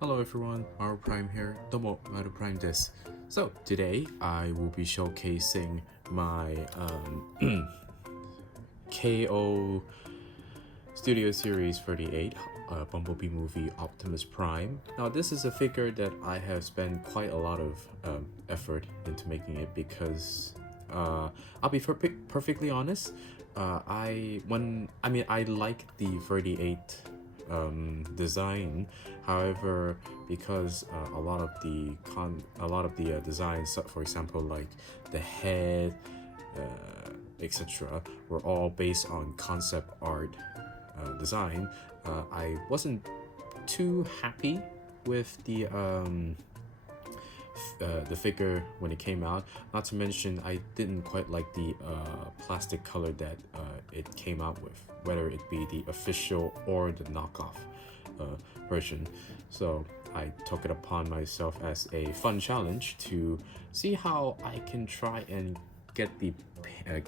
Hello everyone, Maru Prime here. Domo Maru Prime desu. So today I will be showcasing my KO Studio Series 38 Bumblebee Movie Optimus Prime. Now this is a figure that I have spent quite a lot of effort into making it because I'll be perfectly honest. I like the 38 design. However, because a lot of the designs, for example, like the head, etc., were all based on concept art design. I wasn't too happy with the figure when it came out. Not to mention, I didn't quite like the plastic color that it came out with, whether it be the official or the knockoff version. So I took it upon myself as a fun challenge to see how I can try and get the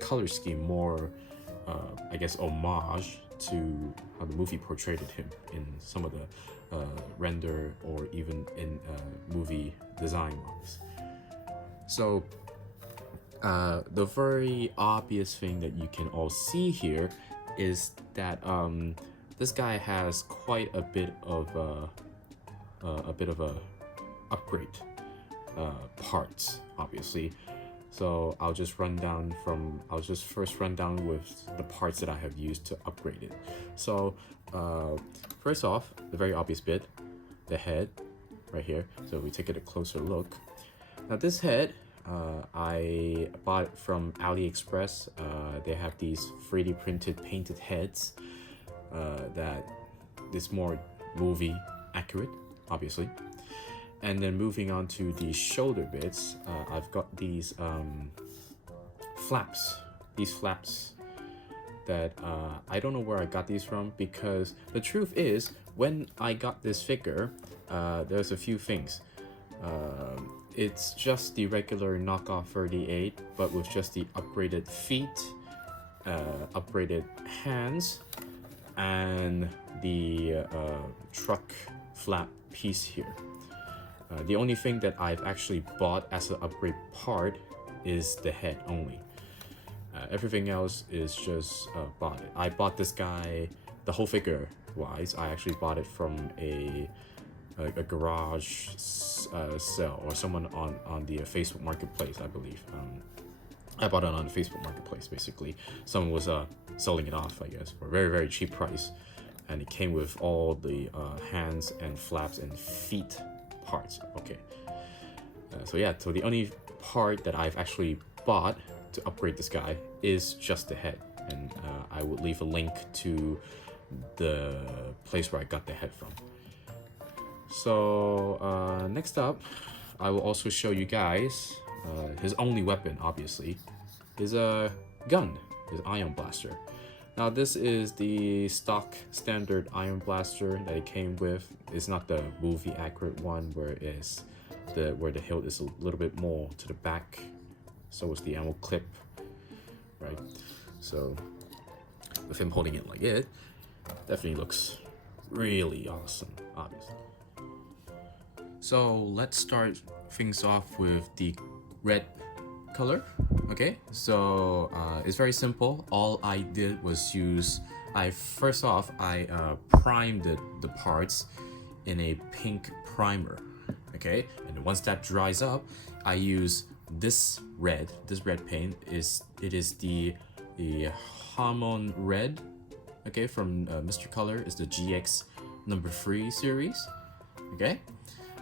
color scheme more, I guess, homage to how the movie portrayed him in some of the render or even in movie design wise. So the very obvious thing that you can all see here is that this guy has quite a bit of a upgrade parts, obviously. So I'll just first run down with the parts that I have used to upgrade it. So first off, the very obvious bit, the head right here. So we take it a closer look. Now this head, I bought it from AliExpress. They have these 3D printed painted heads that is more movie accurate, obviously. And then moving on to the shoulder bits, I've got these flaps. These flaps that I don't know where I got these from, because the truth is, when I got this figure, there's a few things. It's just the regular knockoff 38, but with just the upgraded feet, upgraded hands, and the truck flap piece here. The only thing that I've actually bought as an upgrade part is the head only. Everything else is just bought it. I bought this guy, the whole figure wise, I actually bought it from a garage sale, or someone on the Facebook Marketplace, I believe. I bought it on the Facebook Marketplace, basically. Someone was selling it off, I guess, for a very, very cheap price. And it came with all the hands and flaps and feet parts. Okay. So the only part that I've actually bought to upgrade this guy is just the head. And I would leave a link to the place where I got the head from. So next up, I will also show you guys his only weapon, obviously, is a gun, his ion blaster. Now this is the stock standard ion blaster that it came with. It's not the movie accurate one where the hilt is a little bit more to the back. So is the ammo clip, right? So with him holding it like it, definitely looks really awesome, obviously. So let's start things off with the red color. Okay, so it's very simple. All I did was first off I primed the parts in a pink primer. Okay, and once that dries up, I use this red paint. It is the Harmon Red, okay, from Mr. Color. Is the GX number 3 series. Okay,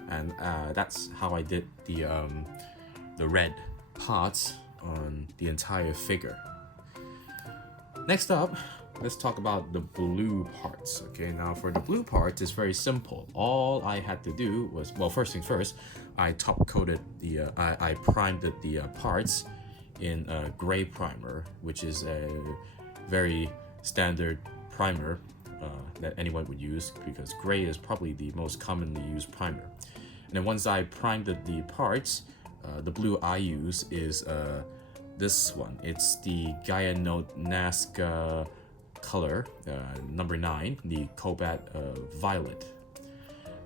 and that's how I did the red parts on the entire figure. Next up, let's talk about the blue parts. Okay, now for the blue parts, it's very simple. All I had to do was, well, first thing first, I top coated I primed the parts in a gray primer, which is a very standard primer that anyone would use, because gray is probably the most commonly used primer. And then once I primed the parts, the blue I use is this one. It's the Gaia Note Nazca color, number 9, the Cobalt Violet.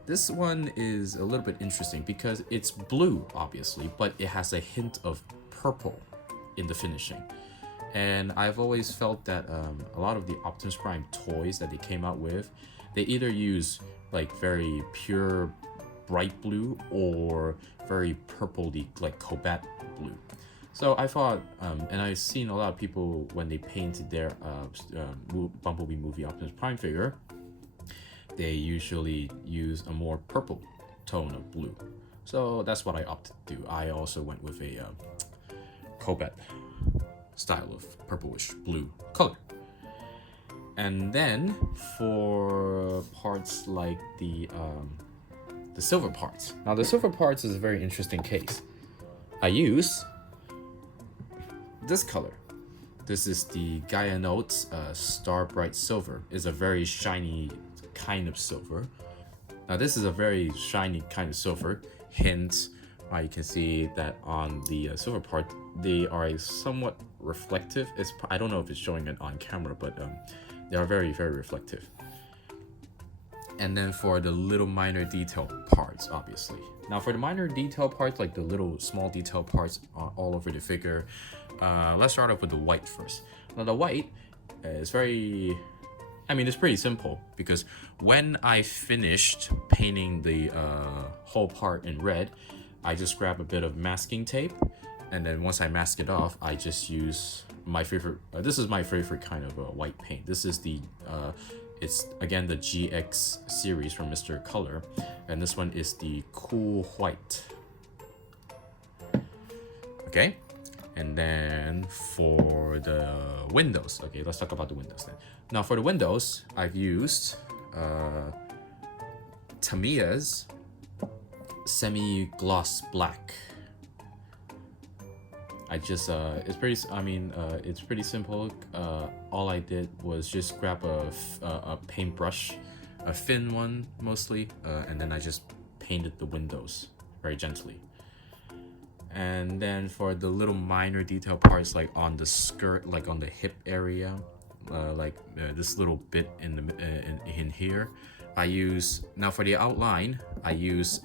This one is a little bit interesting because it's blue, obviously, but it has a hint of purple in the finishing. And I've always felt that a lot of the Optimus Prime toys that they came out with, they either use like very pure bright blue or very purpley like cobalt blue. So I thought, and I've seen a lot of people when they painted their Bumblebee Movie Optimus Prime figure, they usually use a more purple tone of blue. So that's what I opted to do. I also went with a cobalt style of purplish blue color. And then for parts like the silver parts. Now the silver parts is a very interesting case. I use this color. This is the Gaia Notes Star Bright Silver. It's a very shiny kind of silver. Now this is a very shiny kind of silver. Hence, you can see that on the silver part, they are somewhat reflective. I don't know if it's showing it on camera, but they are very, very reflective. And then for the little minor detail parts, obviously. Now for the minor detail parts, like the little small detail parts all over the figure, let's start off with the white first. Now the white is it's pretty simple because when I finished painting the whole part in red, I just grab a bit of masking tape, and then once I mask it off, I just use my favorite, this is my favorite kind of white paint. This is the, it's again the GX series from Mr. Color, and this one is the Cool White. Okay, and then for the windows, okay, let's talk about the windows then. Now for the windows, I've used Tamiya's semi-gloss black. I just it's pretty simple. All I did was just grab a paintbrush, a thin one mostly, and then I just painted the windows very gently. And then for the little minor detail parts, like on the skirt, like on the hip area, this little bit in here, I use, now for the outline, I use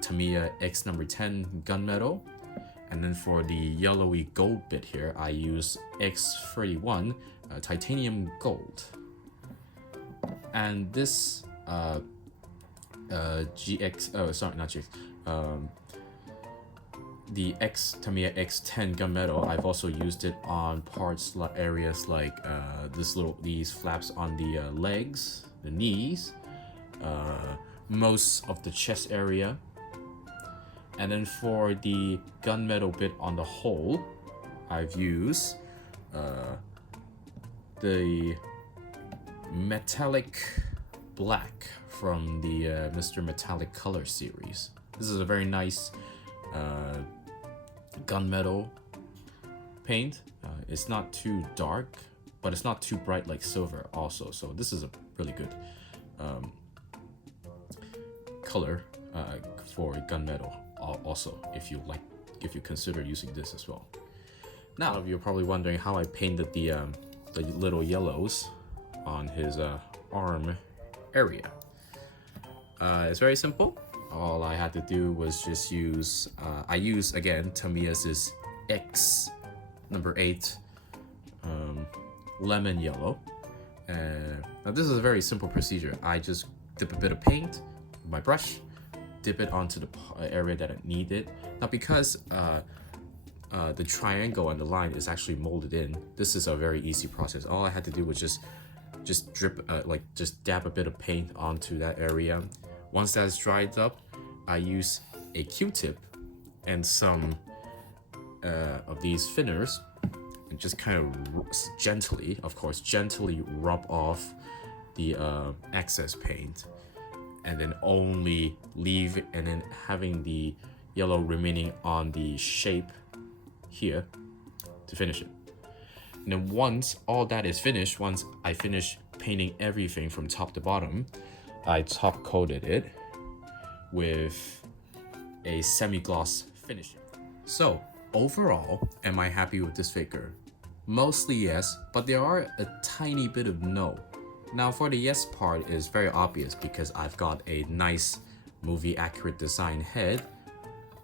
Tamiya X number 10 gunmetal, and then for the yellowy gold bit here, I use X31 titanium gold. And this the Tamiya X10 gunmetal, I've also used it on parts areas like these flaps on the legs, the knees, most of the chest area. And then for the gunmetal bit on the hole, I've used the metallic black from the Mr. Metallic Color series. This is a very nice gunmetal paint. It's not too dark, but it's not too bright like silver also. So this is a really good color for gunmetal also, if you consider using this as well. Now you're probably wondering how I painted the little yellows on his arm area. It's very simple. All I had to do was just use, I use again Tamiya's X number 8 lemon yellow. Now this is a very simple procedure. I just dip a bit of paint with my brush, dip it onto the area that I needed. Now because the triangle and the line is actually molded in, this is a very easy process. All I had to do was just drip, just dab a bit of paint onto that area. Once that's dried up, I use a Q-tip and some of these thinners and just kind of gently rub off the excess paint, and then only leave, and then having the yellow remaining on the shape here to finish it. And then once all that is finished, once I finish painting everything from top to bottom, I top coated it with a semi-gloss finishing. So overall, am I happy with this figure? Mostly yes, but there are a tiny bit of no. Now for the yes part is very obvious because I've got a nice movie accurate design head,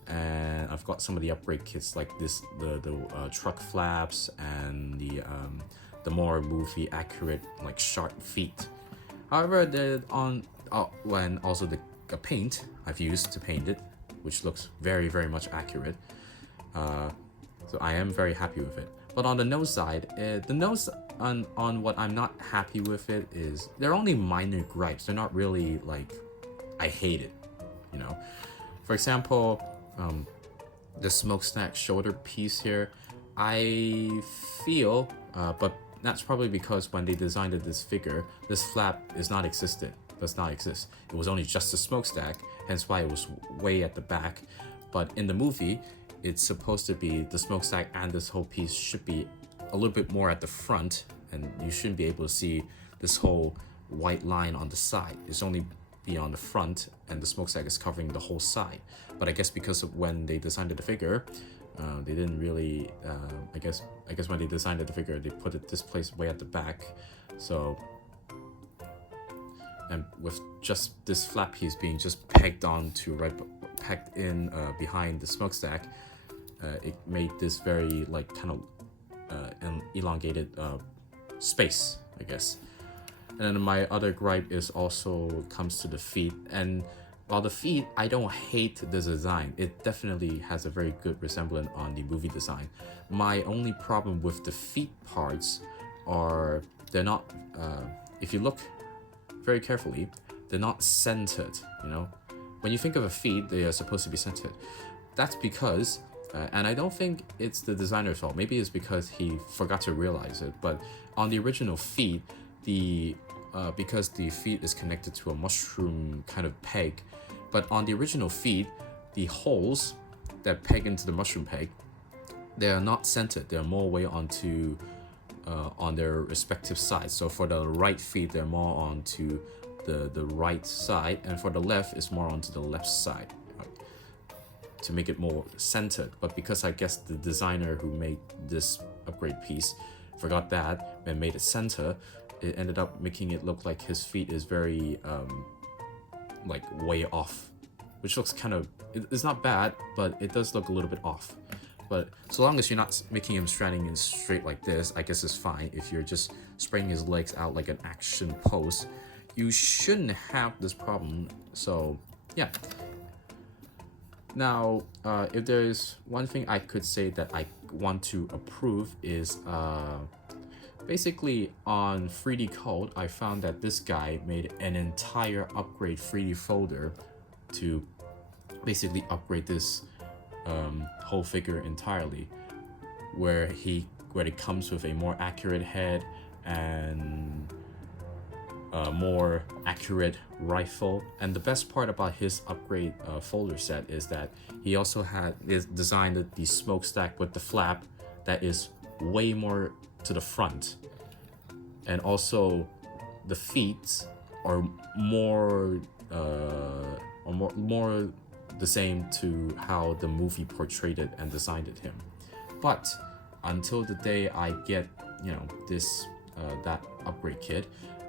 and I've got some of the upgrade kits like this, the truck flaps and the more movie accurate like shark feet. However, when also the paint I've used to paint it, which looks very much accurate. So I am very happy with it. But on the nose side, the nose on what I'm not happy with it is they're only minor gripes. They're not really like I hate it, you know. For example, the smokestack shoulder piece here, I feel, but that's probably because when they designed this figure, this flap does not exist. It was only just a smokestack, hence why it was way at the back. But in the movie, it's supposed to be the smokestack and this whole piece should be a little bit more at the front, and you shouldn't be able to see this whole white line on the side. It's only be on the front, and the smokestack is covering the whole side. But I guess because of when they designed the figure, they didn't really. I guess when they designed the figure, they put it this place way at the back. So, and with just this flap piece being just pegged in behind the smokestack, it made this very like kind of an elongated space, I guess. And then my other gripe is also comes to the feet. And while the feet, I don't hate the design. It definitely has a very good resemblance on the movie design. My only problem with the feet parts are they're not, if you look very carefully, they're not centered, you know? When you think of a feet, they are supposed to be centered. That's because, and I don't think it's the designer's fault. Maybe it's because he forgot to realize it. But on the original feet, because the feet is connected to a mushroom kind of peg, but on the original feet, the holes that peg into the mushroom peg, they are not centered. They're more way onto on their respective sides. So for the right feet, they're more onto the right side, and for the left, it's more onto the left side, to make it more centered. But because I guess the designer who made this upgrade piece forgot that and made it center, it ended up making it look like his feet is very like way off, which looks kind of, it's not bad, but it does look a little bit off. But so long as you're not making him standing in straight like this, I guess it's fine. If you're just spreading his legs out like an action pose, you shouldn't have this problem. So yeah. Now, if there's one thing I could say that I want to approve is basically on 3D Code, I found that this guy made an entire upgrade 3D folder to basically upgrade this whole figure entirely, where it comes with a more accurate head and a more accurate rifle. And the best part about his upgrade folder set is that he also designed the smokestack with the flap that is way more to the front, and also the feet are more the same to how the movie portrayed it and designed it him. But until the day I get this that upgrade kit,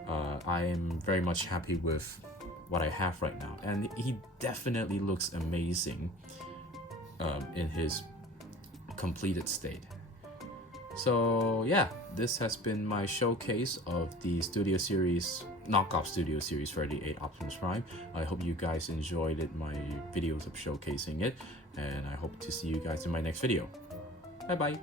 I am very much happy with what I have right now, and he definitely looks amazing in his completed state. So yeah, this has been my showcase of the knockoff Studio Series 38 Optimus Prime. I hope you guys enjoyed my videos of showcasing it, and I hope to see you guys in my next video. Bye bye.